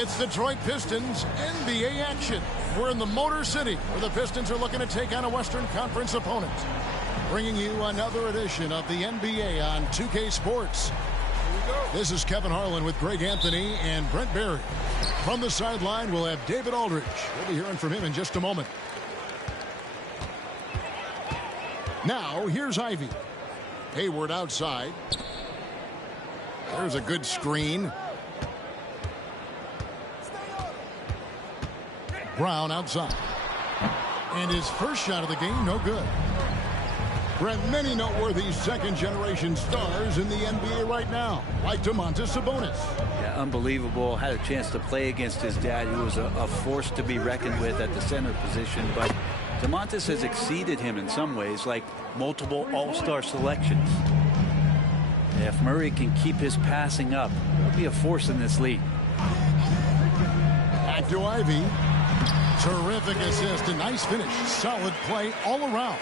It's Detroit Pistons NBA action. We're in the Motor City, where the Pistons are looking to take on a Western Conference opponent. Bringing you another edition of the NBA on 2K Sports. This is Kevin Harlan with Greg Anthony and Brent Barry. From the sideline, we'll have David Aldridge. We'll be hearing from him in just a moment. Now, here's Ivey. Hayward outside. There's a good screen. Brown outside. And his first shot of the game, no good. Brent, many noteworthy second-generation stars in the NBA right now, like Domantas Sabonis. Yeah, unbelievable. Had a chance to play against his dad, who was a force to be reckoned with at the center position. But Domantas has exceeded him in some ways, like multiple all-star selections. If Murray can keep his passing up, he'll be a force in this league. Back to Ivey. Terrific assist, a nice finish. Solid play all around.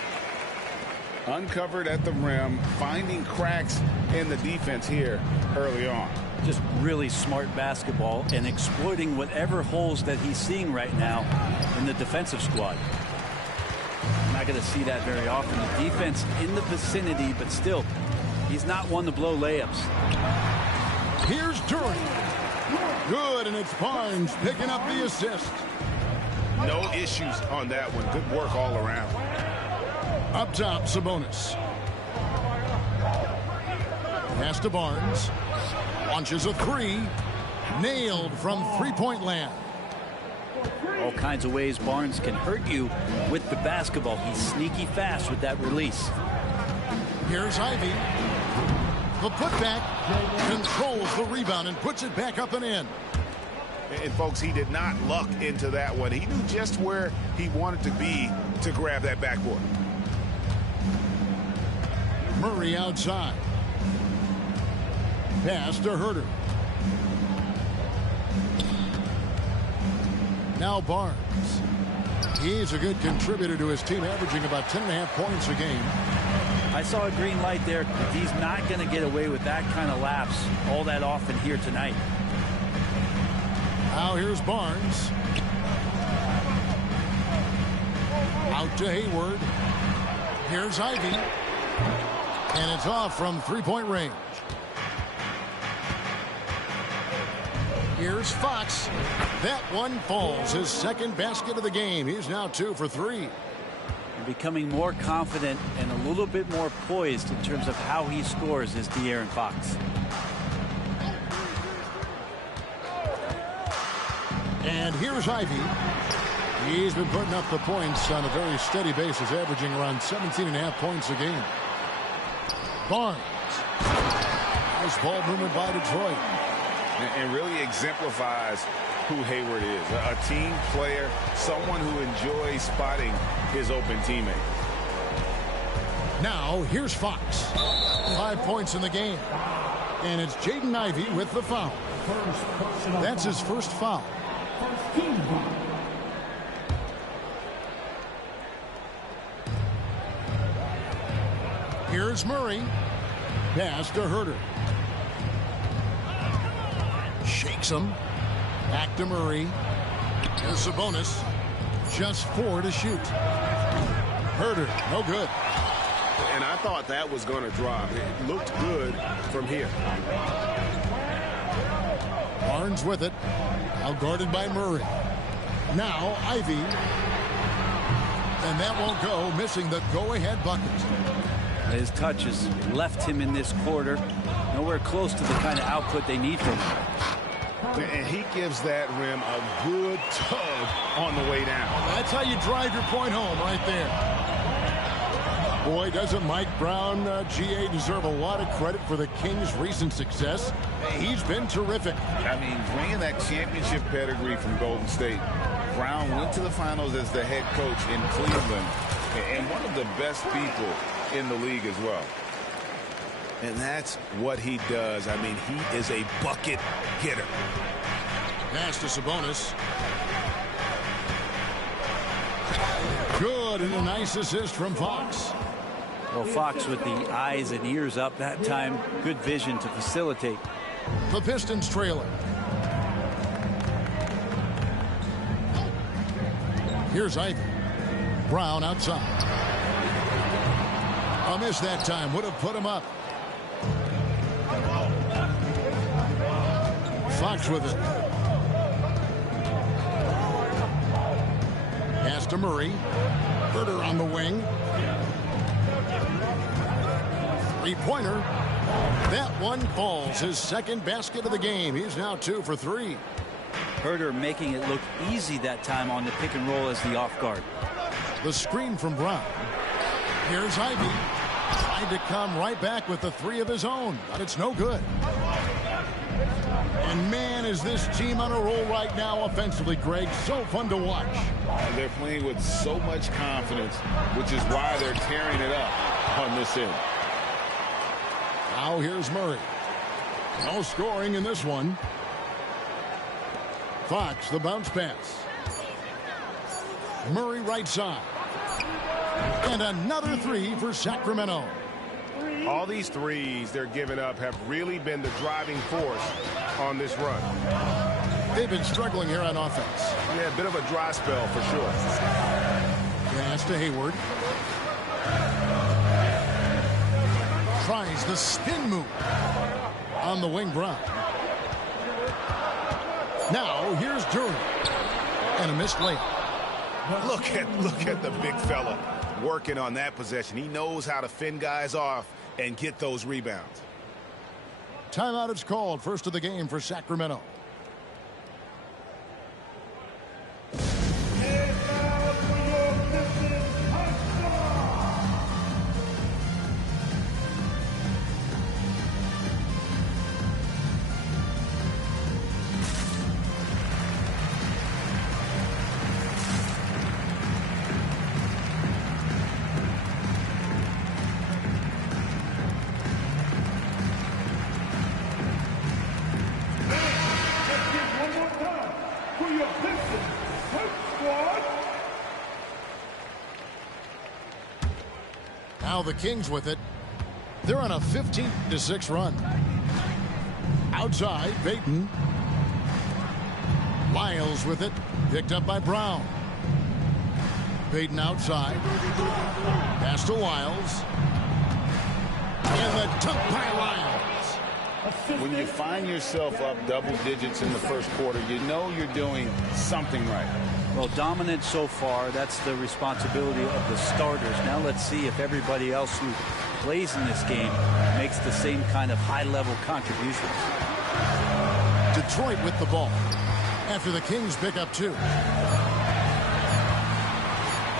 Uncovered at the rim, finding cracks in the defense here early on. Just really smart basketball and exploiting whatever holes that he's seeing right now in the defensive squad. Not going to see that very often. The defense in the vicinity, but still, he's not one to blow layups. Here's Duran. Good, and it's Barnes picking up the assist. No issues on that one. Good work all around. Up top, Sabonis. Pass to Barnes. Launches a three. Nailed from three-point land. All kinds of ways Barnes can hurt you with the basketball. He's sneaky fast with that release. Here's Ivey. The putback controls the rebound and puts it back up and in. And folks, he did not luck into that one. He knew just where he wanted to be to grab that backboard. Murray outside. Pass to Herter. Now Barnes. He's a good contributor to his team, averaging about 10.5 points a game. I saw a green light there. He's not going to get away with that kind of lapse all that often here tonight. Now here's Barnes. Out to Hayward. Here's Ivey. And it's off from three-point range. Here's Fox. That one falls. His second basket of the game. He's now 2 for 3. Becoming more confident and a little bit more poised in terms of how he scores is De'Aaron Fox. And here's Ivey. He's been putting up the points on a very steady basis, averaging around 17.5 points a game. Barnes. Nice ball movement by Detroit. And really exemplifies who Hayward is. A team player, someone who enjoys spotting his open teammate. Now, here's Fox. 5 points in the game. And it's Jaden Ivey with the foul. That's his first foul. Here's Murray. Pass to Herter. Shakes him. Back to Murray. Here's Sabonis. Just 4 to shoot. Herter, no good. And I thought that was going to drop. It looked good from here. Barnes with it. Now guarded by Murray. Now Ivey. And that won't go, missing the go-ahead bucket. His touch has left him in this quarter. Nowhere close to the kind of output they need from him. And he gives that rim a good tug on the way down. That's how you drive your point home right there. Boy, doesn't Mike Brown, GA, deserve a lot of credit for the Kings' recent success. He's been terrific. I mean, bringing that championship pedigree from Golden State. Brown went to the finals as the head coach in Cleveland, and one of the best people in the league as well. And that's what he does. I mean, he is a bucket getter. Pass to Sabonis. Good, and a nice assist from Fox. Well, Fox with the eyes and ears up that time. Good vision to facilitate. The Pistons trailing. Here's Ivey. Brown outside. A miss that time. Would have put him up. Fox with it. Pass to Murray. Herter on the wing. Three-pointer. That one falls. His second basket of the game. He's now 2 for 3. Herter making it look easy that time on the pick and roll as the off guard. The screen from Brown. Here's Ivey. Tried to come right back with the 3 of his own, but it's no good. And man, is this team on a roll right now offensively, Greg. So fun to watch. They're playing with so much confidence, which is why they're tearing it up on this end. Now here's Murray. No scoring in this one. Fox, the bounce pass. Murray right side. And another 3 for Sacramento. All these threes they're giving up have really been the driving force on this run. They've been struggling here on offense. Yeah, a bit of a dry spell for sure. Pass to Hayward. Tries the spin move on the wing. Brown. Now here's Durant. And a missed layup. Look at the big fella working on that possession. He knows how to fend guys off and get those rebounds. Timeout is called. First of the game for Sacramento. Now the Kings with it. They're on a 15-6 run. Outside, Payton. Lyles with it. Picked up by Brown. Payton outside. Pass to Lyles. And the dunk by Lyles. When you find yourself up double digits in the first quarter, you know you're doing something right. Well, dominant so far. That's the responsibility of the starters. Now let's see if everybody else who plays in this game makes the same kind of high-level contributions. Detroit with the ball after the Kings pick up 2.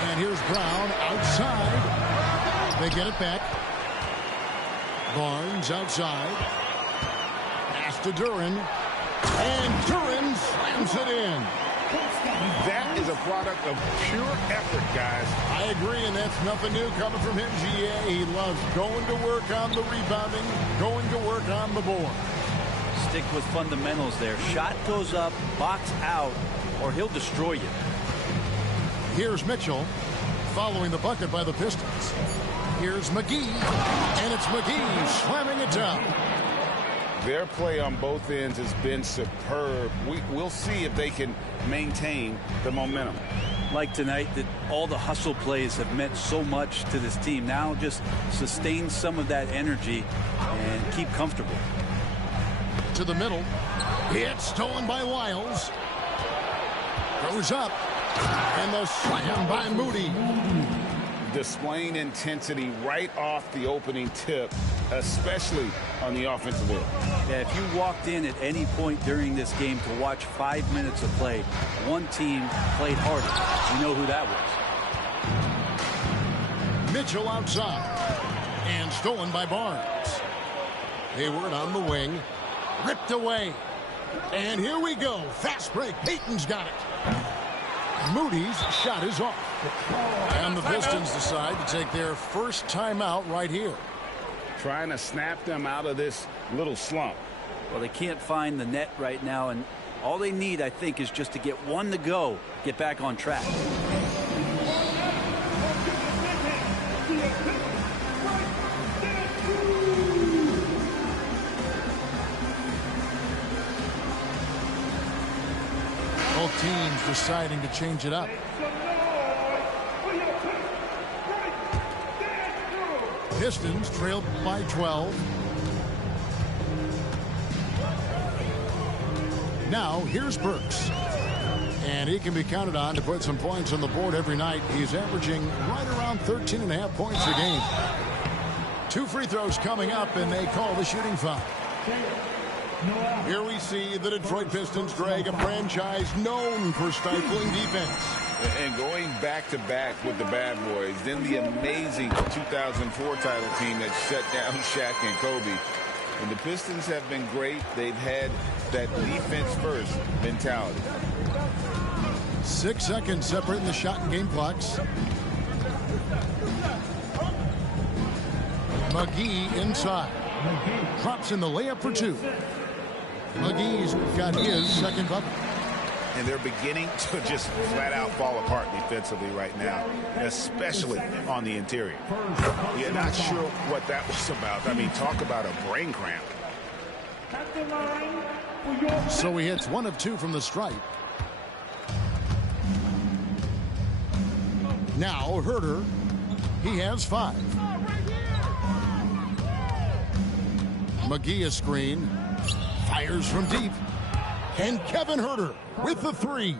And here's Brown outside. They get it back. Barnes outside. Pass to Duran. And Duren slams it in. That is a product of pure effort, guys. I agree, and that's nothing new coming from him, GA. He loves going to work on the rebounding, going to work on the board. Stick with fundamentals there. Shot goes up, box out, or he'll destroy you. Here's Mitchell following the bucket by the Pistons. Here's McGee, and it's McGee slamming it down. Their play on both ends has been superb. We'll see if they can maintain the momentum. Like tonight, that all the hustle plays have meant so much to this team. Now just sustain some of that energy and keep comfortable. To the middle. It's stolen by Wiles. Goes up. And the slam by Moody. Displaying intensity right off the opening tip, especially on the offensive end. Yeah, if you walked in at any point during this game to watch 5 minutes of play, one team played harder. You know who that was. Mitchell outside. And stolen by Barnes. Hayward on the wing. Ripped away. And here we go. Fast break. Payton's got it. Moody's shot is off. And the Pistons decide to take their first timeout right here. Trying to snap them out of this little slump. Well, they can't find the net right now, and all they need, I think, is just to get one to go, get back on track. Both teams deciding to change it up. Pistons trailed by 12. Now here's Burks. And he can be counted on to put some points on the board every night. He's averaging right around 13.5 points a game. 2 free throws coming up, and they call the shooting foul. Here we see the Detroit Pistons drag a franchise known for stifling defense. And going back-to-back with the bad boys, then the amazing 2004 title team that shut down Shaq and Kobe. And the Pistons have been great. They've had that defense-first mentality. 6 seconds separating the shot and game clocks. McGee inside. Drops in the layup for 2. McGee's got his second bucket. And they're beginning to just flat out fall apart defensively right now, especially on the interior. Yeah, not sure what that was about. I mean, talk about a brain cramp. So he hits 1 of 2 from the stripe. Now Herter, he has 5. McGee a screen, fires from deep, and Kevin Herter with the 3.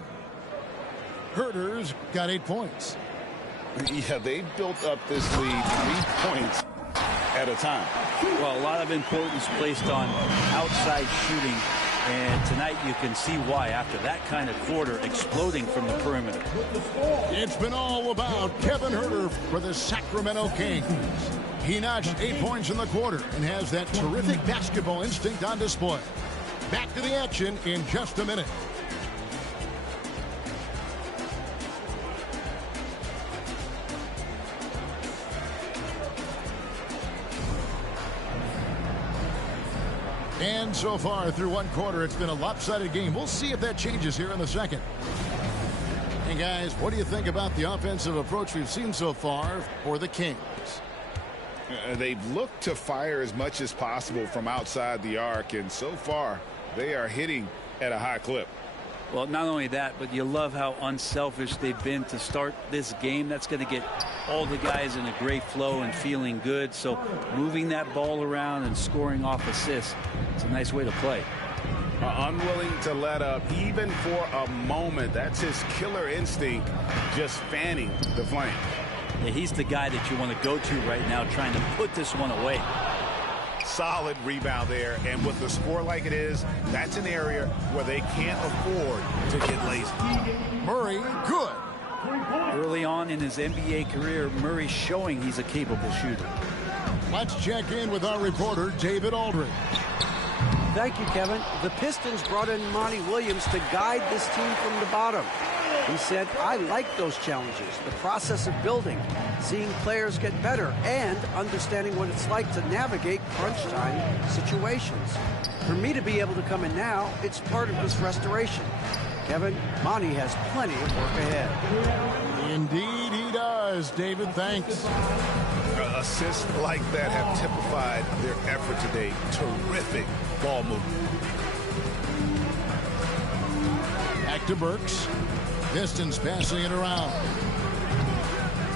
Herter's got 8 points. Yeah, they built up this lead 3 points at a time. Well, a lot of importance placed on outside shooting, and tonight you can see why after that kind of quarter exploding from the perimeter. It's been all about Kevin Herter for the Sacramento Kings. He notched 8 points in the quarter and has that terrific basketball instinct on display. Back to the action in just a minute. And so far through one quarter, it's been a lopsided game. We'll see if that changes here in the second. And guys, what do you think about the offensive approach we've seen so far for the Kings? They've looked to fire as much as possible from outside the arc, and so far they are hitting at a high clip. Well, not only that, but you love how unselfish they've been to start this game. That's going to get all the guys in a great flow and feeling good. So moving that ball around and scoring off assists, it's a nice way to play. Unwilling to let up even for a moment. That's his killer instinct, just fanning the flame. Yeah, he's the guy that you want to go to right now, trying to put this one away. Solid rebound there, and with the score like it is, that's an area where they can't afford to get lazy. Murray, good. Early on in his NBA career, Murray's showing he's a capable shooter. Let's check in with our reporter, David Aldridge. Thank you, Kevin. The Pistons brought in Monty Williams to guide this team from the bottom. He said, I like those challenges, the process of building, seeing players get better, and understanding what it's like to navigate crunch time situations. For me to be able to come in now, it's part of this restoration. Kevin, Monty has plenty of work ahead. Indeed he does, David. Thanks. Assists like that have typified their effort today. Terrific ball movement. Back to Burks. Pistons passing it around.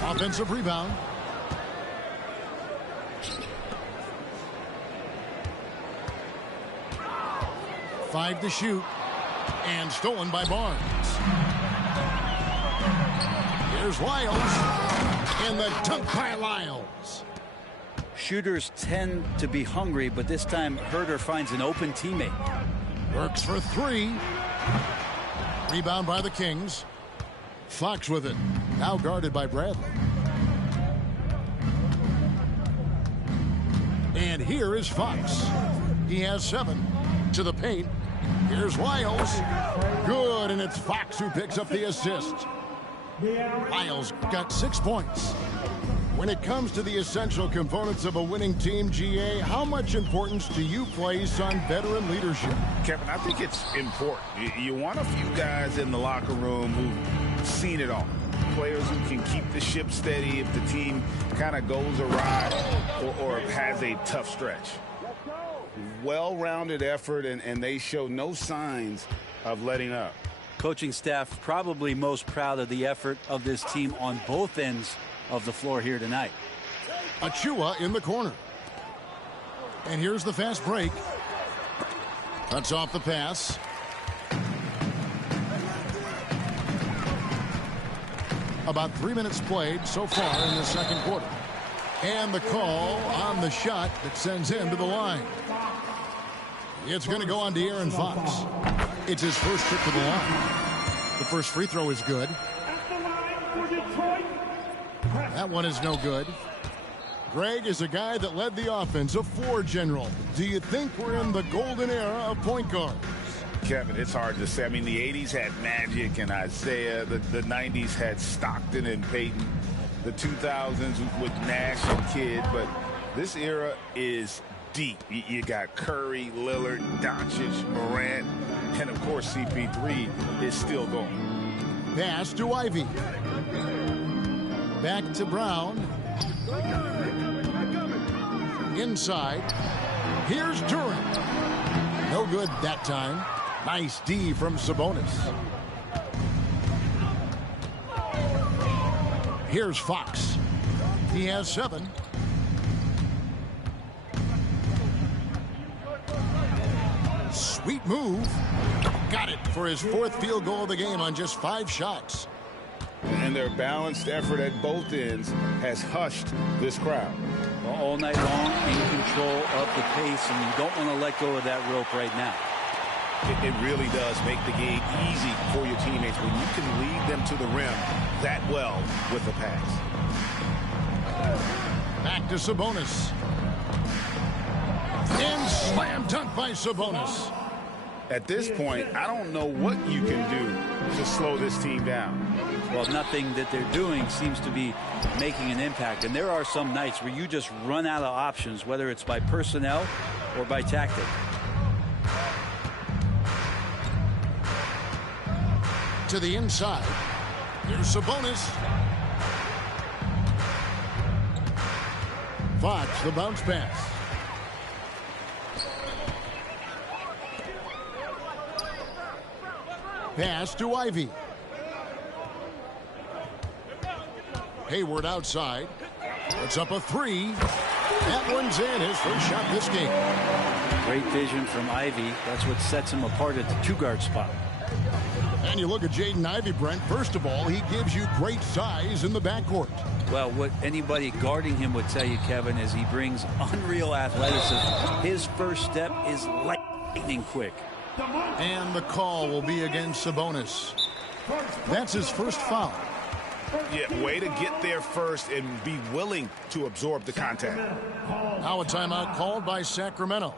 Offensive rebound. Five to shoot. And stolen by Barnes. Here's Lyles. And the dunk by Lyles. Shooters tend to be hungry, but this time Herter finds an open teammate. Burks for three. Rebound by the Kings. Fox with it. Now guarded by Bradley. And here is Fox. He has 7 to the paint. Here's Lyles. Good, and it's Fox who picks up the assist. Lyles got 6 points. When it comes to the essential components of a winning team, GA, how much importance do you place on veteran leadership? Kevin, I think it's important. You want a few guys in the locker room who've seen it all. Players who can keep the ship steady if the team kind of goes awry or has a tough stretch. Well-rounded effort, and they show no signs of letting up. Coaching staff probably most proud of the effort of this team on both ends of the floor here tonight. Achua in the corner. And here's the fast break. Cuts off the pass. About 3 minutes played so far in the second quarter. And the call on the shot that sends him to the line. It's going to go on De'Aaron Fox. It's his first trip to the line. The first free throw is good. That one is no good. Greg is a guy that led the offense, a floor general. Do you think we're in the golden era of point guards? Kevin, it's hard to say. I mean, the 80s had Magic and Isaiah. The 90s had Stockton and Peyton. The 2000s with Nash and Kidd. But this era is deep. You got Curry, Lillard, Doncic, Morant, and, of course, CP3 is still going. Pass to Ivy. Back to Brown. Inside. Here's Durant. No good that time. Nice D from Sabonis. Here's Fox. He has 7. Sweet move. Got it for his 4th field goal of the game on just 5 shots. And their balanced effort at both ends has hushed this crowd. All night long, in control of the pace, and you don't want to let go of that rope right now. It really does make the game easy for your teammates when you can lead them to the rim that well with the pass. Back to Sabonis. And slam dunk by Sabonis. At this point, I don't know what you can do to slow this team down. Well, nothing that they're doing seems to be making an impact. And there are some nights where you just run out of options, whether it's by personnel or by tactic. To the inside. Here's Sabonis. Fox, the bounce pass. Pass to Ivy. Hayward outside. Puts up a 3. That one's in. His first shot this game. Great vision from Ivy. That's what sets him apart at the 2-guard spot. And you look at Jaden Ivey, Brent. First of all, he gives you great size in the backcourt. Well, what anybody guarding him would tell you, Kevin, is he brings unreal athleticism. His first step is lightning quick. And the call will be against Sabonis. That's his first foul. Yeah, way to get there first and be willing to absorb the contact. Now a timeout called by Sacramento.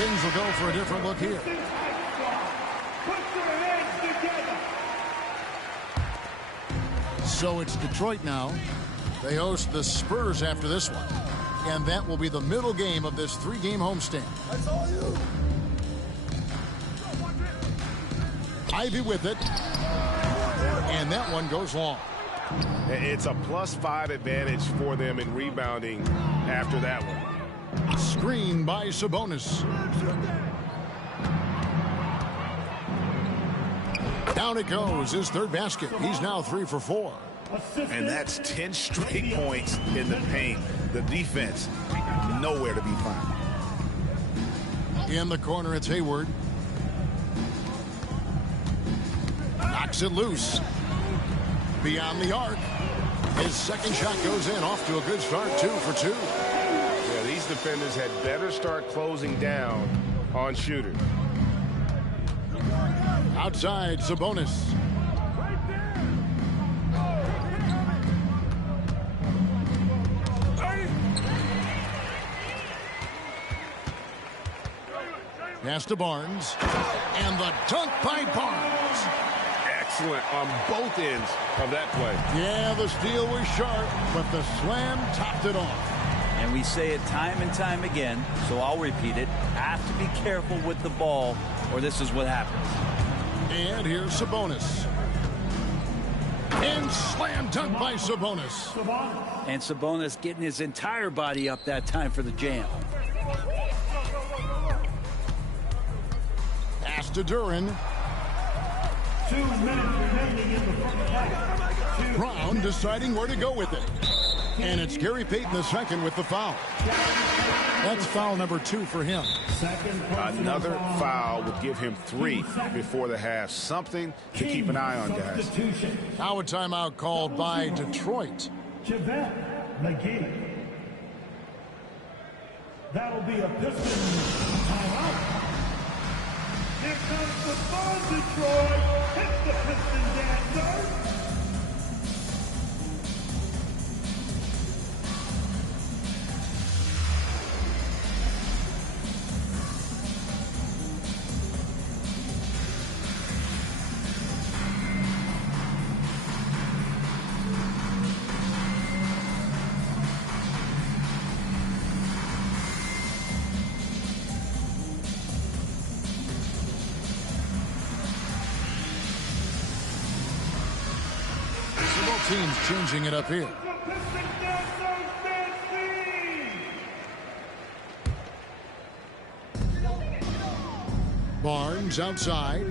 Kings will go for a different look here. So it's Detroit now. They host the Spurs after this one. And that will be the middle game of this 3-game homestand. That's all you. Ivy with it. And that one goes long. It's a +5 advantage for them in rebounding after that one. Screen by Sabonis. Down it goes. His third basket. He's now 3 for 4. And that's 10 straight points in the paint. The defense, nowhere to be found. In the corner, it's Hayward. Knocks it loose. Beyond the arc. His second shot goes in. Off to a good start. 2 for 2. Yeah, these defenders had better start closing down on shooters. Outside, Sabonis. Pass to Barnes. And the dunk by Barnes. Excellent on both ends of that play. Yeah, the steal was sharp, but the slam topped it off. And we say it time and time again, so I'll repeat it. Have to be careful with the ball, or this is what happens. And here's Sabonis. And slam dunk by Sabonis. And Sabonis getting his entire body up that time for the jam. Pass to Duren. 2 minutes remaining in the first half. Brown deciding where to go with it. And it's Gary Payton II with the foul. That's foul number 2 for him. Another foul would give him 3 before the half. Something to keep an eye on, guys. Now a timeout called by Detroit. JaVale McGee. That'll be a Pistons timeout. Here comes the ball, Detroit. Hit the Pistons dancer. Teams changing it up here. Barnes outside.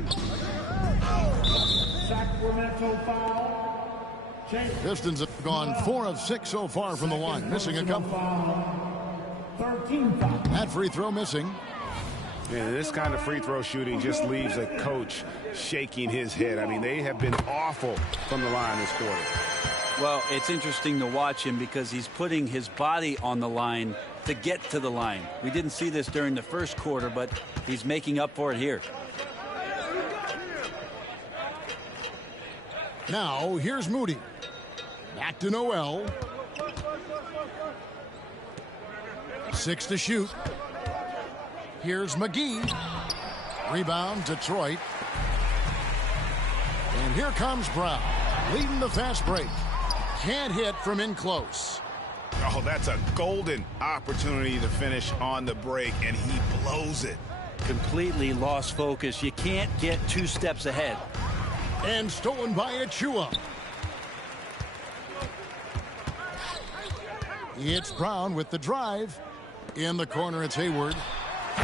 Sacramento foul. Pistons have gone 4 of 6 so far from the line, missing a couple. 13 foul. That free throw missing. Yeah, this kind of free throw shooting just leaves a coach shaking his head. I mean, they have been awful from the line this quarter. Well, it's interesting to watch him because he's putting his body on the line to get to the line. We didn't see this during the first quarter, but he's making up for it here. Now, here's Moody. Back to Noel. 6 to shoot. Here's McGee. Rebound, Detroit. And here comes Brown, leading the fast break. Can't hit from in close. Oh, that's a golden opportunity to finish on the break, and he blows it. Completely lost focus. You can't get 2 steps ahead. And stolen by Achua. It's Brown with the drive. In the corner, it's Hayward.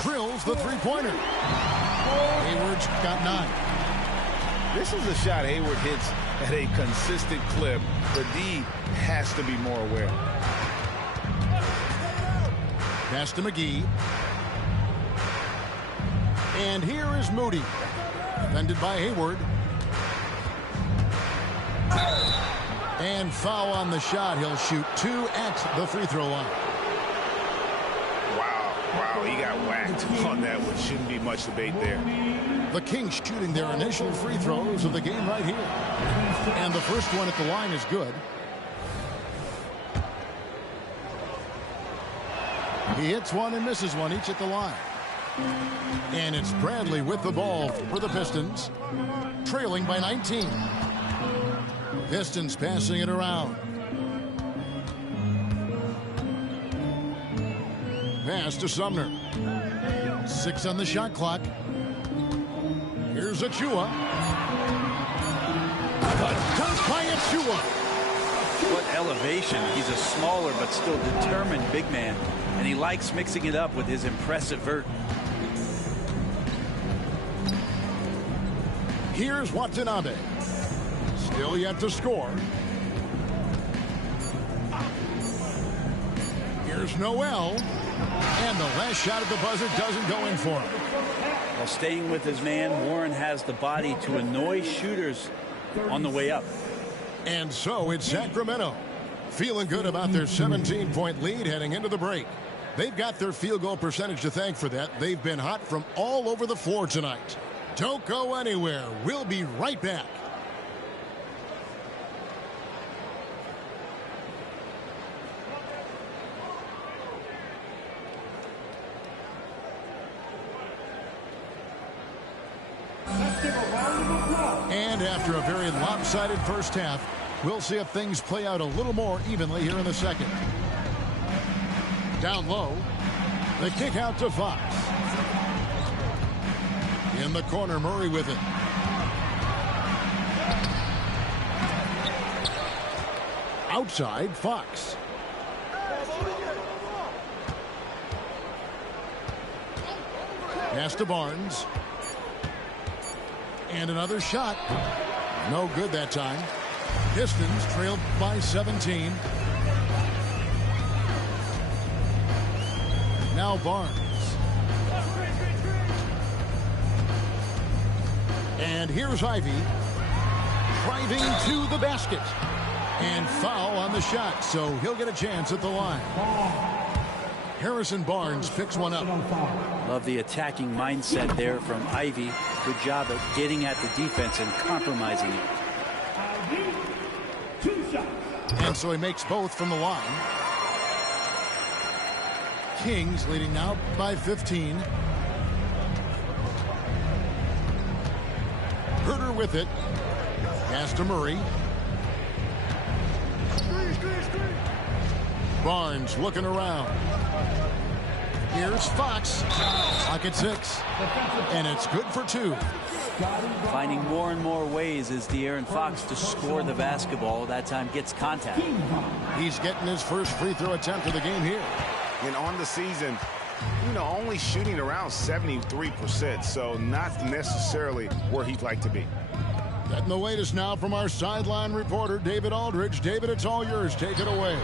Drills the three-pointer. Hayward's got 9. This is a shot Hayward hits at a consistent clip. The D has to be more aware. Pass to McGee. And here is Moody. Defended by Hayward. And foul on the shot. He'll shoot 2 at the free throw line. Wow, he got whacked on that one. Shouldn't be much debate there. The Kings shooting their initial free throws of the game right here. And the first one at the line is good. He hits one and misses one, each at the line. And it's Bradley with the ball for the Pistons, trailing by 19. Pistons passing it around. Pass to Sumner. 6 on the shot clock. Here's Achua. A dunk by Achua. What elevation. He's a smaller but still determined big man, and he likes mixing it up with his impressive vert. Here's Watanabe. Still yet to score. Here's Noel. And the last shot at the buzzer doesn't go in for him. While staying with his man, Warren has the body to annoy shooters on the way up. And so it's Sacramento feeling good about their 17-point lead heading into the break. They've got their field goal percentage to thank for that. They've been hot from all over the floor tonight. Don't go anywhere. We'll be right back. And after a very lopsided first half, we'll see if things play out a little more evenly here in the second. Down low, the kick out to Fox. In the corner, Murray with it. Outside, Fox. Pass to Barnes. And another shot. No good that time. Pistons trailed by 17. Now Barnes. And here's Ivy. Driving to the basket. And foul on the shot, so he'll get a chance at the line. Harrison Barnes picks one up. Love the attacking mindset there from Ivy. Good job at getting at the defense and compromising it. And so he makes both from the line. Kings leading now by 15. Herter with it. Pass to Murray. Barnes looking around. Here's Fox. Pocket 6. And it's good for 2. Finding more and more ways is De'Aaron Fox to score the basketball. That time gets contact. He's getting his first free throw attempt of the game here. And on the season, only shooting around 73%, so not necessarily where he'd like to be. Getting the latest now from our sideline reporter, David Aldridge. David, it's all yours. Take it away.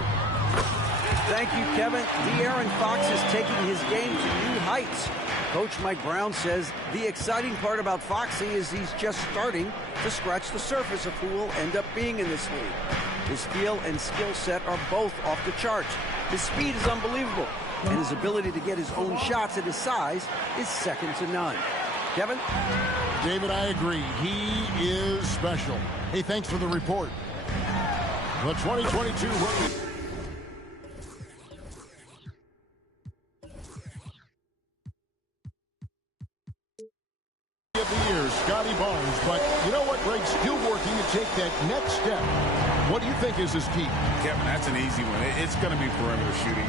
Thank you, Kevin. De'Aaron Fox is taking his game to new heights. Coach Mike Brown says the exciting part about Foxy is he's just starting to scratch the surface of who will end up being in this league. His feel and skill set are both off the charts. His speed is unbelievable, and his ability to get his own shots at his size is second to none. Kevin? David, I agree. He is special. Hey, thanks for the report. The 2022 rookie. Of the year, Scotty Barnes, but you know what, Greg? Still working to take that next step. What do you think is his key? Kevin, that's an easy one. It's going to be perimeter shooting.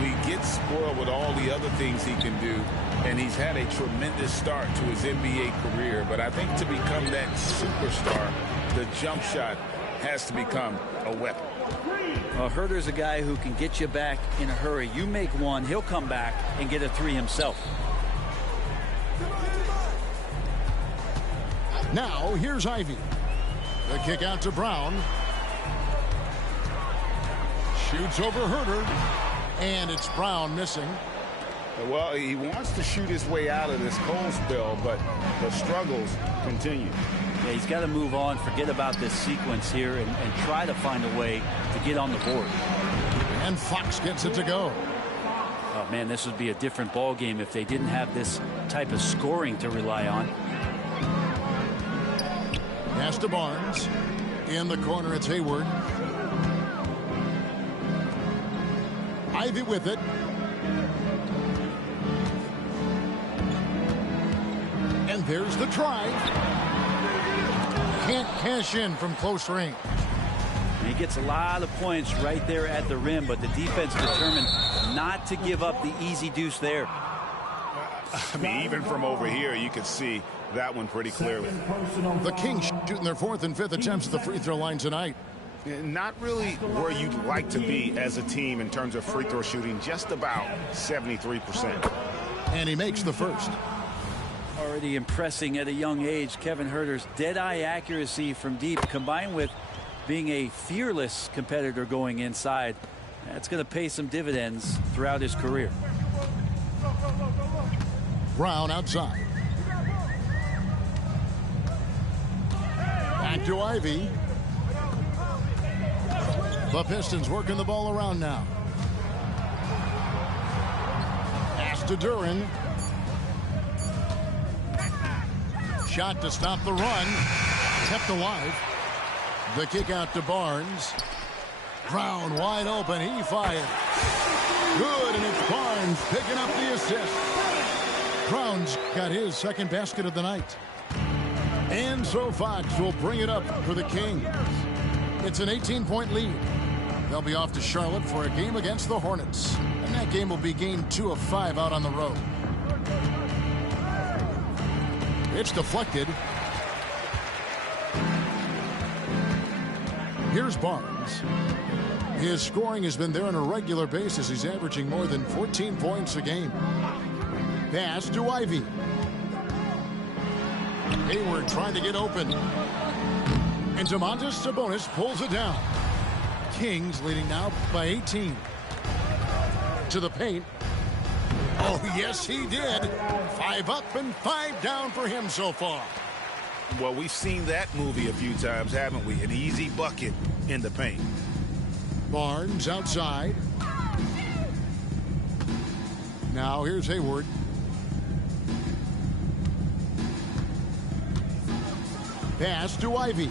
We get spoiled with all the other things he can do, and he's had a tremendous start to his NBA career. But I think to become that superstar, the jump shot has to become a weapon. Well, Herter's a guy who can get you back in a hurry. You make one, he'll come back and get a 3 himself. Now, here's Ivy. The kick out to Brown. Shoots over Herter. And it's Brown missing. Well, he wants to shoot his way out of this cold spell, but the struggles continue. Yeah, he's got to move on, forget about this sequence here, and try to find a way to get on the board. And Fox gets it to go. Oh, man, this would be a different ball game if they didn't have this type of scoring to rely on. Pass to Barnes. In the corner, it's Hayward. Ivy with it. There's the drive. Can't cash in from close range. He gets a lot of points right there at the rim, but the defense determined not to give up the easy deuce there. I mean, even from over here, you can see that one pretty clearly. The Kings shooting their 4th and 5th attempts at the free throw line tonight. Not really where you'd like to be as a team in terms of free throw shooting, just about 73%. And he makes the first. Already impressing at a young age, Kevin Huerter's dead-eye accuracy from deep, combined with being a fearless competitor going inside. That's going to pay some dividends throughout his career. Brown outside. Back to Ivey. The Pistons working the ball around now. Pass to Duren. Shot to stop the run. Kept alive. The kick out to Barnes. Brown wide open. He fired. Good, and it's Barnes picking up the assist. Brown's got his second basket of the night. And so Fox will bring it up for the Kings. It's an 18-point lead. They'll be off to Charlotte for a game against the Hornets. And that game will be game 2 of 5 out on the road. It's deflected. Here's Barnes. His scoring has been there on a regular basis. He's averaging more than 14 points a game. Pass to Ivey. Hayward trying to get open. And Domantas Sabonis pulls it down. Kings leading now by 18. To the paint. Oh, yes, he did. 5 up and 5 down for him so far. Well, we've seen that movie a few times, haven't we? An easy bucket in the paint. Barnes outside. Now here's Hayward. Pass to Ivey.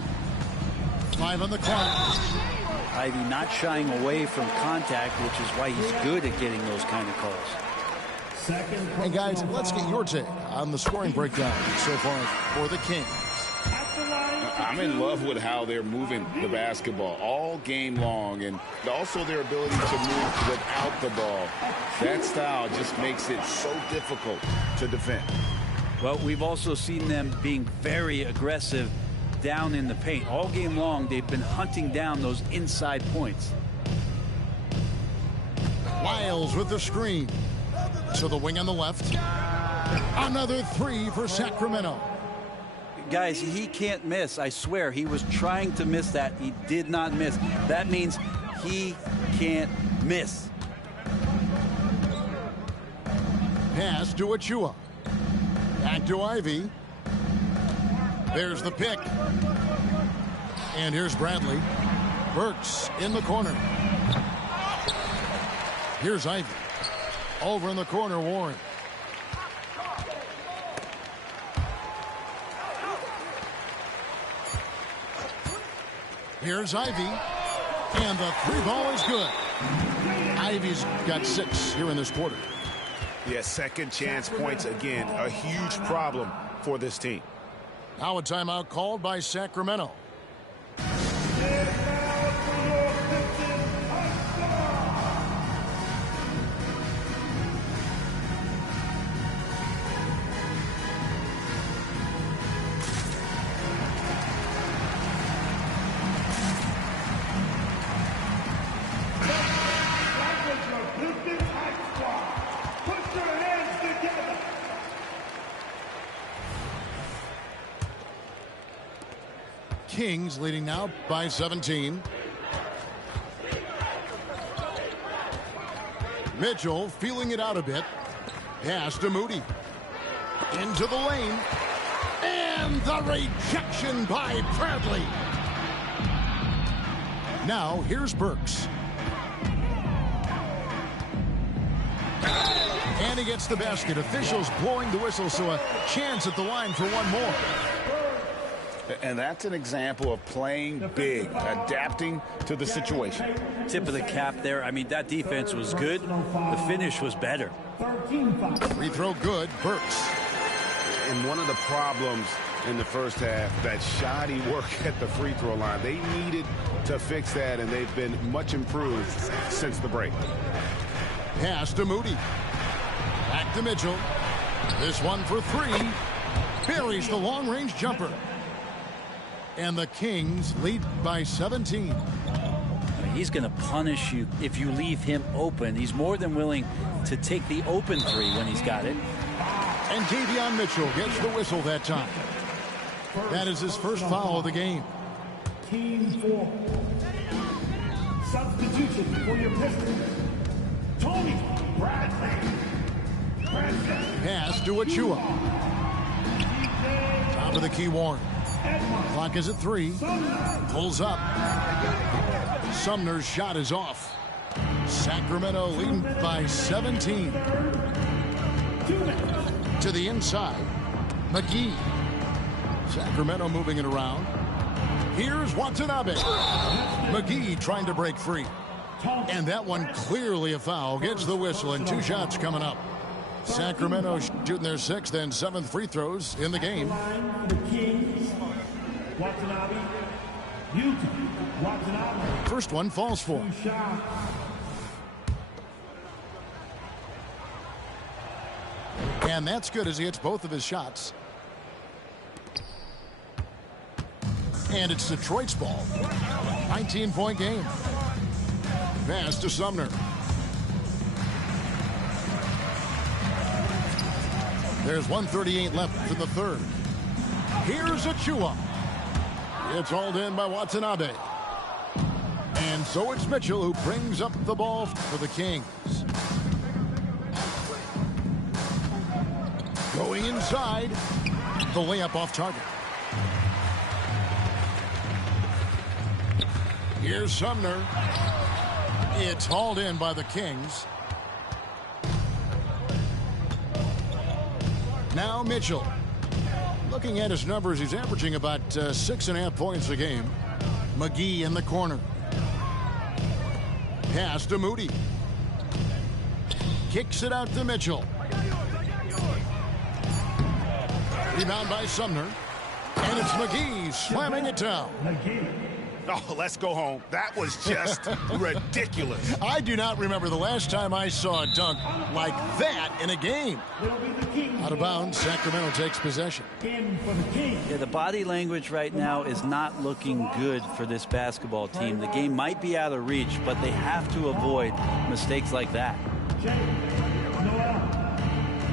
5 on the clock. Ivey not shying away from contact, which is why he's good at getting those kind of calls. Hey guys, let's get your take on the scoring breakdown so far for the Kings. I'm in love with how they're moving the basketball all game long, and also their ability to move without the ball. That style just makes it so difficult to defend. Well, we've also seen them being very aggressive down in the paint. All game long, they've been hunting down those inside points. Lyles with the screen. To the wing on the left. Another 3 for Sacramento. Guys, he can't miss. I swear, he was trying to miss that. He did not miss. That means he can't miss. Pass to Achua. Back to Ivey. There's the pick. And here's Bradley. Burks in the corner. Here's Ivey. Over in the corner, Warren. Here's Ivey. And the 3 ball is good. Ivey's got 6 here in this quarter. Yeah, second chance points again. A huge problem for this team. Now a timeout called by Sacramento. Kings leading now by 17. Mitchell feeling it out a bit. Pass to Moody. Into the lane. And the rejection by Bradley. Now here's Burks. And he gets the basket. Officials blowing the whistle, so a chance at the line for one more. And that's an example of playing big, adapting to the situation. Tip of the cap there. I mean, that defense was good. The finish was better. Free throw good. Burks. And one of the problems in the first half, that shoddy work at the free throw line. They needed to fix that, and they've been much improved since the break. Pass to Moody. Back to Mitchell. This one for three. Buries the long-range jumper. And the Kings lead by 17. He's going to punish you if you leave him open. He's more than willing to take the open three when he's got it. And Davion Mitchell gets the whistle that time. That is his first foul of the game. Team 4. Substitution for your Pistons. Tony Bradley. Pass to Achua. Top of the key, Warren. Clock is at 3. Pulls up. Sumner's shot is off. Sacramento leading by 17. To the inside. McGee. Sacramento moving it around. Here's Watanabe. McGee trying to break free. And that one clearly a foul. Gets the whistle, and 2 shots coming up. Sacramento shooting their 6th and 7th free throws in the game. The Kings. Watanabe. Watanabe. First one falls for. And that's good as he hits both of his shots. And it's Detroit's ball. 19-point game. Pass to Sumner. There's 1:38 left in the third. Here's Achua. It's hauled in by Watanabe. And so it's Mitchell who brings up the ball for the Kings. Going inside. The layup off target. Here's Sumner. It's hauled in by the Kings. Now Mitchell. Looking at his numbers, he's averaging about 6.5 points a game. McGee in the corner. Pass to Moody. Kicks it out to Mitchell. Rebound by Sumner. And it's McGee slamming it down. Oh, let's go home. That was just ridiculous. I do not remember the last time I saw a dunk like that in a game. Out of bounds, Sacramento takes possession. Yeah, the body language right now is not looking good for this basketball team. The game might be out of reach, but they have to avoid mistakes like that.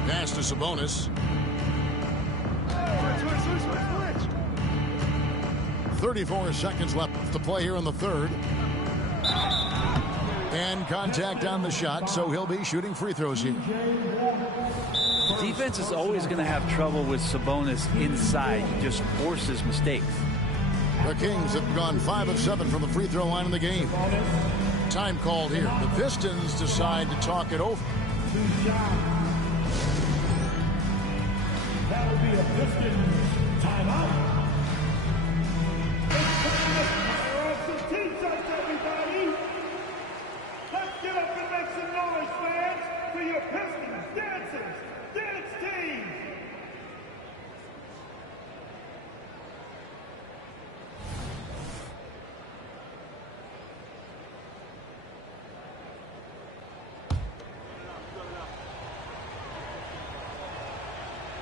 Pass to Sabonis. 34 seconds left to play here in the third. And contact on the shot, so he'll be shooting free throws here. Defense is always going to have trouble with Sabonis inside. He just forces mistakes. The Kings have gone 5 of 7 from the free throw line in the game. Time called here. The Pistons decide to talk it over. That will be a Pistons timeout. Everybody, let's get up and make some noise, fans, for your Pistons Dancers Dance Team.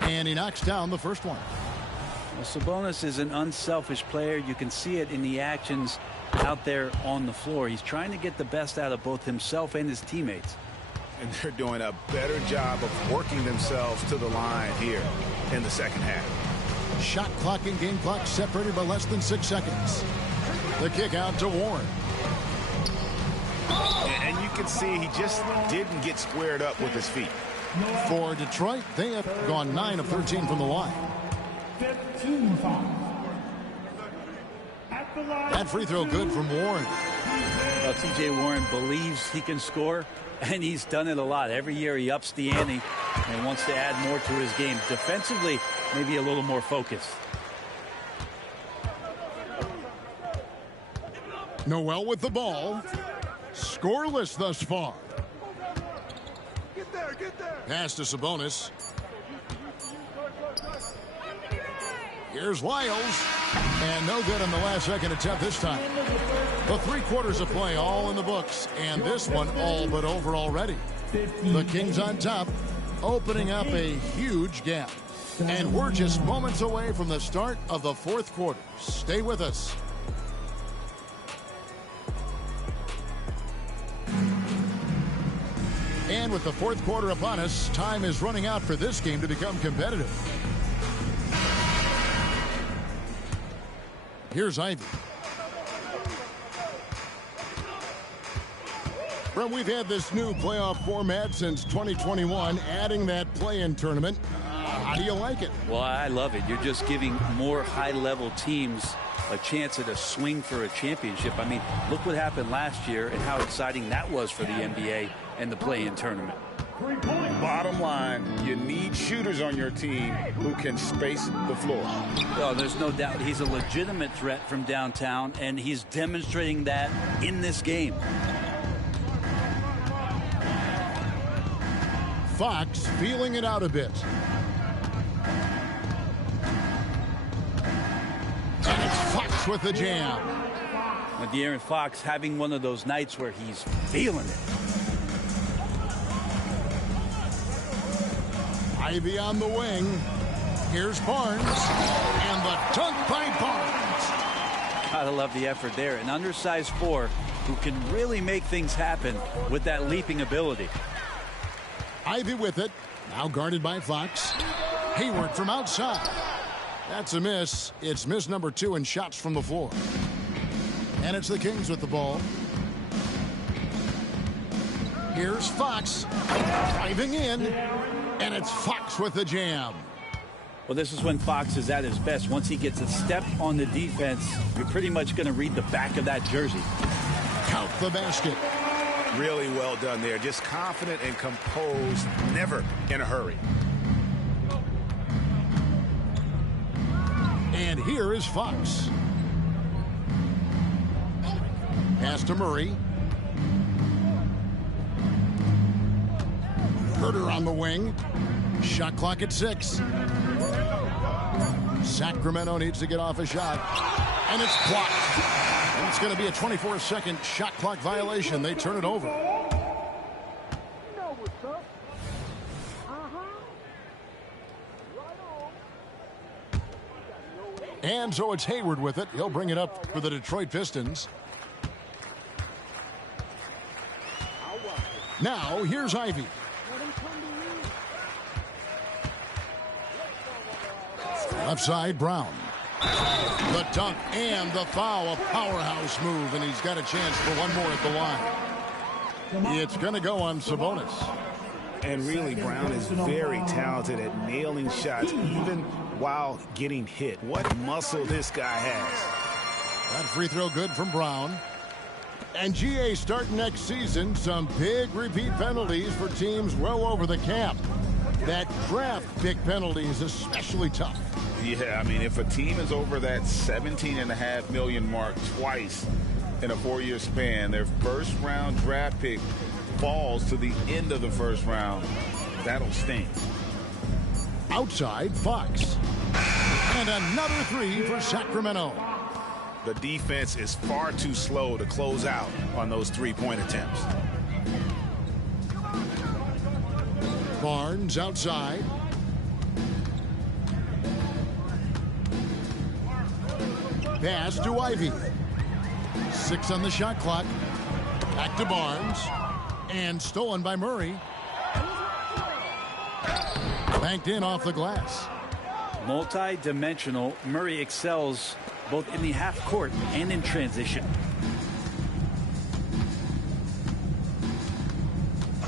And he knocks down the first one. Well, Sabonis is an unselfish player. You can see it in the actions out there on the floor. He's trying to get the best out of both himself and his teammates. And they're doing a better job of working themselves to the line here in the second half. Shot clock and game clock separated by less than 6 seconds. The kick out to Warren. And you can see he just didn't get squared up with his feet. For Detroit, they have gone 9 of 13 from the line. 15 fouls. At the line. That free throw good from Warren. Well, T.J. Warren believes he can score, and he's done it a lot. Every year he ups the ante and wants to add more to his game. Defensively, maybe a little more focused. Noel with the ball. Scoreless thus far. Pass to Sabonis. Here's Lyles. And no good on the last second attempt this time. The 3 quarters of play all in the books. And this one all but over already. The Kings on top, opening up a huge gap. And we're just moments away from the start of the 4th quarter. Stay with us. And with the 4th quarter upon us, time is running out for this game to become competitive. Here's Ivey. Well, we've had this new playoff format since 2021, adding that play-in tournament. How do you like it? Well, I love it. You're just giving more high-level teams a chance at a swing for a championship. I mean, look what happened last year and how exciting that was for the NBA and the play-in tournament. Bottom line, you need shooters on your team who can space the floor. Well, there's no doubt he's a legitimate threat from downtown, and he's demonstrating that in this game. Fox feeling it out a bit. And it's Fox with the jam. And De'Aaron Fox having one of those nights where he's feeling it. Ivey on the wing. Here's Barnes. And the dunk by Barnes. Gotta love the effort there. An undersized 4 who can really make things happen with that leaping ability. Ivey with it. Now guarded by Fox. Hayward from outside. That's a miss. It's miss number 2 in shots from the floor. And it's the Kings with the ball. Here's Fox driving in. And it's Fox with the jam. Well, this is when Fox is at his best. Once he gets a step on the defense, you're pretty much going to read the back of that jersey. Count the basket. Really well done there. Just confident and composed, never in a hurry. And here is Fox. Pass to Murray. Herter on the wing. Shot clock at 6. Sacramento needs to get off a shot. And it's blocked. And it's going to be a 24-second shot clock violation. They turn it over. And so it's Hayward with it. He'll bring it up for the Detroit Pistons. Now, here's Ivey. Left side, Brown. The dunk and the foul, a powerhouse move, and he's got a chance for one more at the line. It's going to go on Sabonis. And really, Brown is very talented at nailing shots, even while getting hit. What muscle this guy has. That free throw good from Brown. And GA starting next season, some big repeat penalties for teams well over the cap. That draft pick penalty is especially tough. Yeah, I mean, if a team is over that $17.5 million mark twice in a 4-year span, their first-round draft pick falls to the end of the first round. That'll sting. Outside, Fox. And another 3 for Sacramento. The defense is far too slow to close out on those three-point attempts. Barnes outside. Pass to Ivey. 6 on the shot clock. Back to Barnes. And stolen by Murray. Banked in off the glass. Multi-dimensional, Murray excels both in the half court and in transition.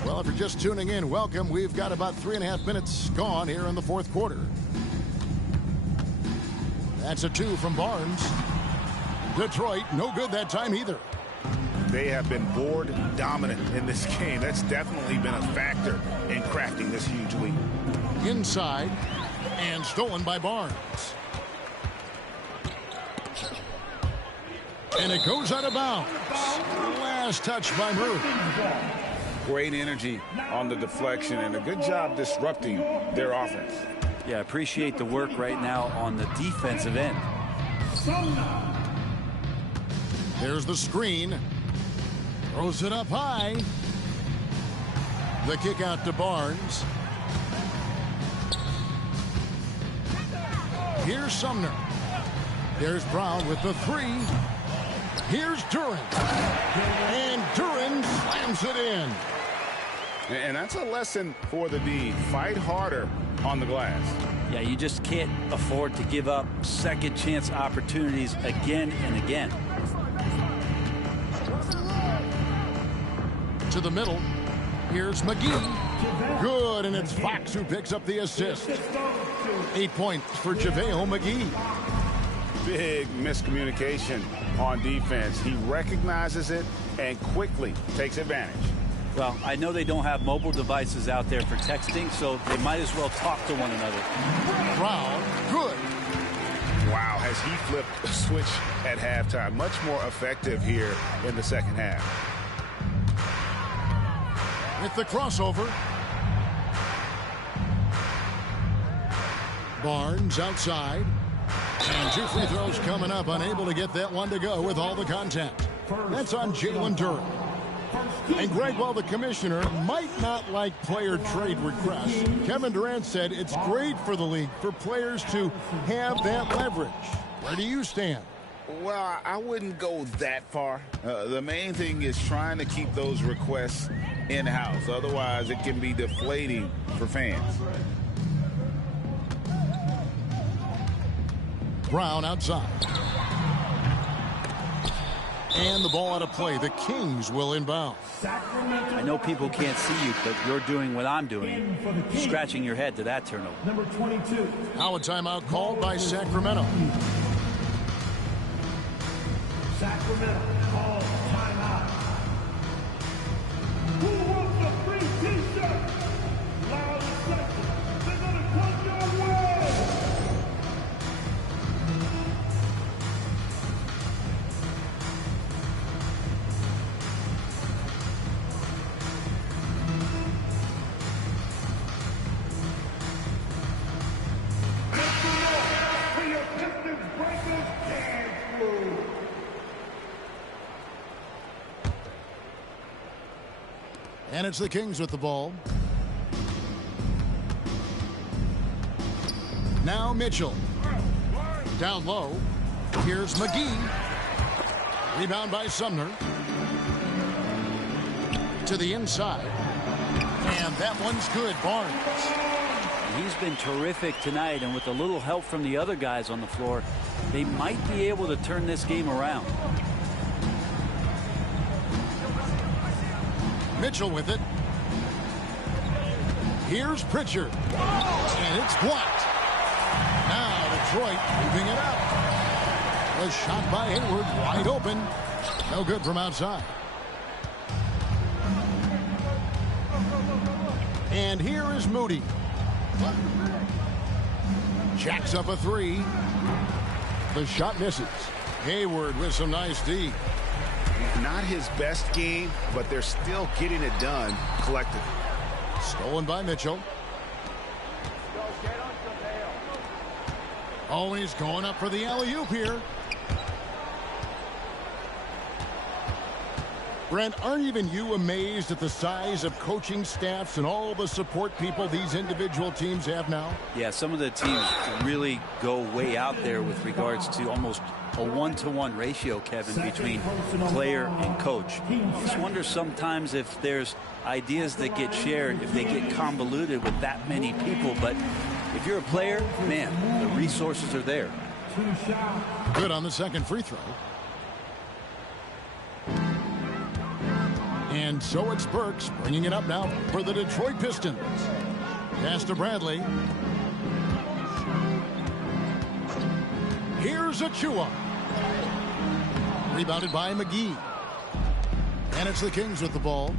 Well, if you're just tuning in, welcome. We've got about 3.5 minutes gone here in the 4th quarter. That's a 2 from Barnes. Detroit, no good that time either. They have been board dominant in this game. That's definitely been a factor in crafting this huge lead. Inside, and stolen by Barnes. And it goes out of bounds. Last touch by Murray. Great energy on the deflection and a good job disrupting their offense. Yeah, appreciate the work right now on the defensive end. There's the screen. Throws it up high. The kick out to Barnes. Here's Sumner. There's Brown with the 3. Here's Duren. And Duren slams it in. And that's a lesson for the D. Fight harder on the glass. Yeah, you just can't afford to give up second chance opportunities again and again. To the middle. Here's McGee. Good, and it's Fox who picks up the assist. 8 points for JaVale McGee. Big miscommunication on defense. He recognizes it and quickly takes advantage. Well, I know they don't have mobile devices out there for texting, so they might as well talk to one another. Brown, good. Wow, has he flipped the switch at halftime. Much more effective here in the second half. With the crossover. Barnes outside. And 2 free throws coming up. Unable to get that one to go with all the contact. That's on Jalen Duren. And Greg, while the commissioner might not like player trade requests, Kevin Durant said it's great for the league for players to have that leverage. Where do you stand? Well, I wouldn't go that far. The main thing is trying to keep those requests in-house. Otherwise, it can be deflating for fans. Brown outside. And the ball out of play. The Kings will inbound. I know people can't see you, but you're doing what I'm doing. Scratching your head to that turnover. Number 22. Now a timeout called by Sacramento. Sacramento call timeout. Who wants the free t-shirt? Loud and sexy. They're gonna come your way. For your Pistons Breakers dance move. And it's the Kings with the ball. Now Mitchell. Down low. Here's McGee. Rebound by Sumner. To the inside. And that one's good. Barnes. He's been terrific tonight, and with a little help from the other guys on the floor, they might be able to turn this game around. Mitchell with it. Here's Pritchard. And it's blocked. Now Detroit moving it up. A shot by Hayward, wide open. No good from outside. And here is Moody. Jacks up a 3. The shot misses. Hayward with some nice D. Not his best game, but they're still getting it done collectively. Stolen by Mitchell. Oh, he's going up for the alley-oop here. Brent, aren't even you amazed at the size of coaching staffs and all the support people these individual teams have now? Yeah, some of the teams really go way out there with regards to almost a 1-to-1 ratio, Kevin, between player and coach. You just wonder sometimes if there's ideas that get shared, if they get convoluted with that many people. But if you're a player, man, the resources are there. Good on the second free throw. And so it's Burks bringing it up now for the Detroit Pistons. Pass to Bradley. Here's Achua. Rebounded by McGee. And it's the Kings with the ball.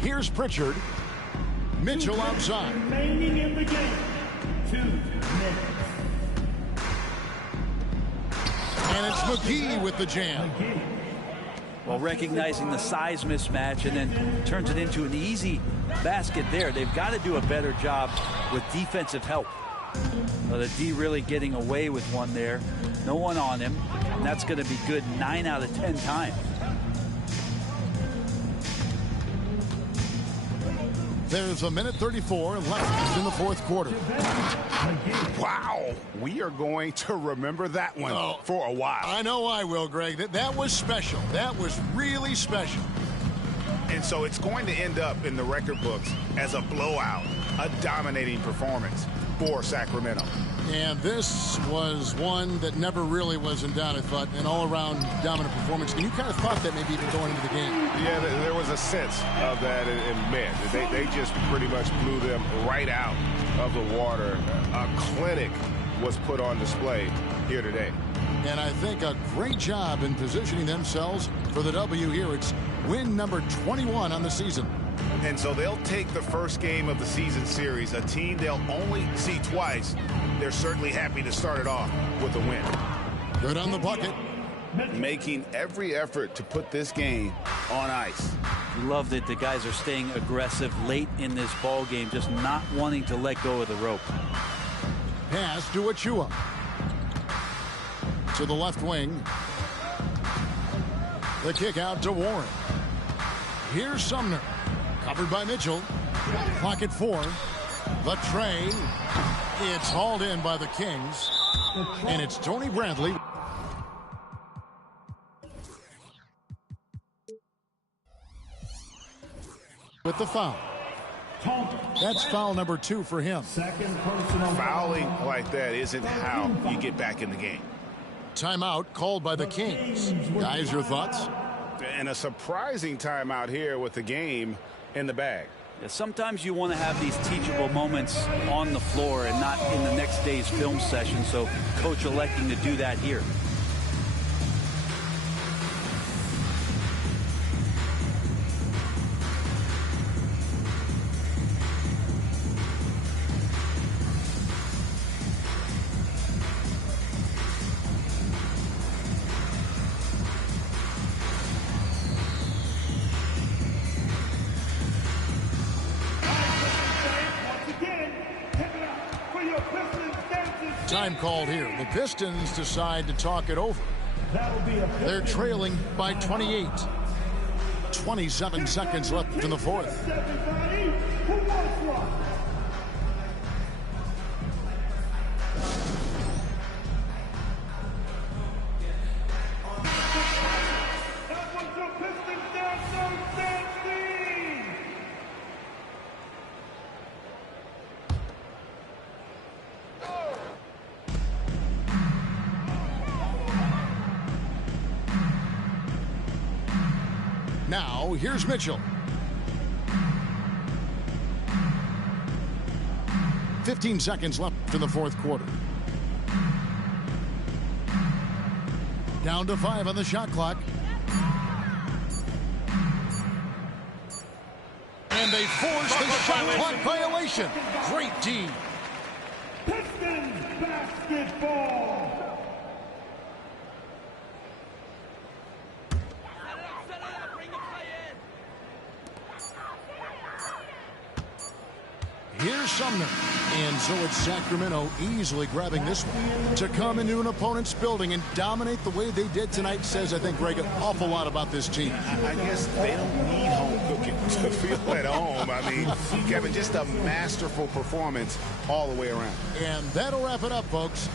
Here's Pritchard. Mitchell outside. Remaining in the game. 2 minutes. And it's McGee with the jam. Well, recognizing the size mismatch and then turns it into an easy basket there. They've got to do a better job with defensive help. The D really getting away with one there. No one on him. And that's going to be good 9 out of 10 times. There's a minute 34 left in the fourth quarter. Wow. We are going to remember that one for a while. I know I will, Greg. That was special. That was really special. And so it's going to end up in the record books as a blowout, a dominating performance for Sacramento. And this was one that never really was in doubt, I thought, an all-around dominant performance. And you kind of thought that maybe even going into the game. Yeah, there was a sense of that in men. They just pretty much blew them right out of the water. A clinic was put on display here today. And I think a great job in positioning themselves for the W here. It's win number 21 on the season. And so they'll take the first game of the season series, a team they'll only see twice. They're certainly happy to start it off with a win. Good on the bucket. Making every effort to put this game on ice. Love that the guys are staying aggressive late in this ball game, just not wanting to let go of the rope. Pass to Achua. To the left wing. The kick out to Warren. Here's Sumner. Covered by Mitchell. Clock at 4. The tray. It's hauled in by the Kings. And it's Tony Bradley. With the foul. That's foul number 2 for him. Second personal Fouling like that isn't how you get back in the game. Timeout called by the Kings. Guys, your thoughts? And a surprising timeout here with the game in the bag. Yeah, sometimes you want to have these teachable moments on the floor and not in the next day's film session, so coach electing to do that here. Time called here. The Pistons decide to talk it over. They're trailing by 28. 27 seconds left in the fourth. Now, here's Mitchell. 15 seconds left in the fourth quarter. Down to 5 on the shot clock. And they force the shot clock violation. Great D. Pistons basketball. Here's Sumner. And so it's Sacramento easily grabbing this one. To come into an opponent's building and dominate the way they did tonight says, I think, Greg, an awful lot about this team. I guess they don't need home cooking to feel at home. I mean, Kevin, just a masterful performance all the way around. And that'll wrap it up, folks.